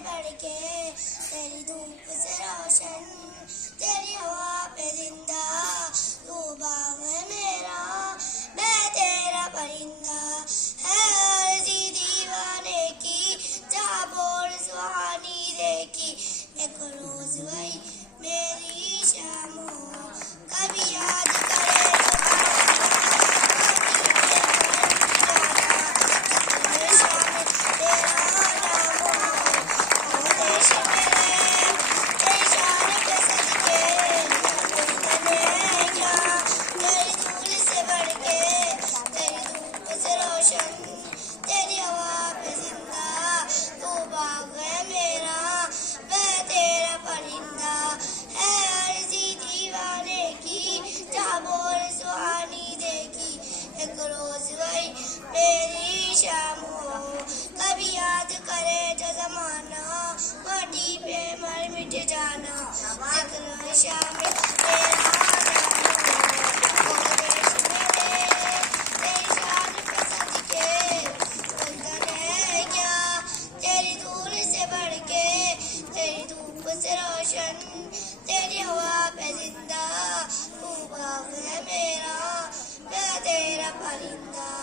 बढ़ के, तेरी धूप से रोशन, तेरी हवा पे जिंदा, तू बाग है मेरा, मैं तेरा परिंदा। है अर्जी दीवाने की, जहाँ बोल सुहानी देखी, एक रोज वही मेरी शाम हो, कभी याद करे तेरी हवा पे जिंदा, तू बाग है मेरा, मैं तेरा परिंदा। है अर्जी दीवाने की, जहाँ बोल सुहानी देखी, एक रोज वही मेरी शाम हो, कभी याद करे जो जमाना, माटी पे मर मिट जाना, जिक्र शामिल तेरा से रोशन, तेरी हवा पे जिंदा, तू बाग है मेरा, मैं तेरा परिंदा।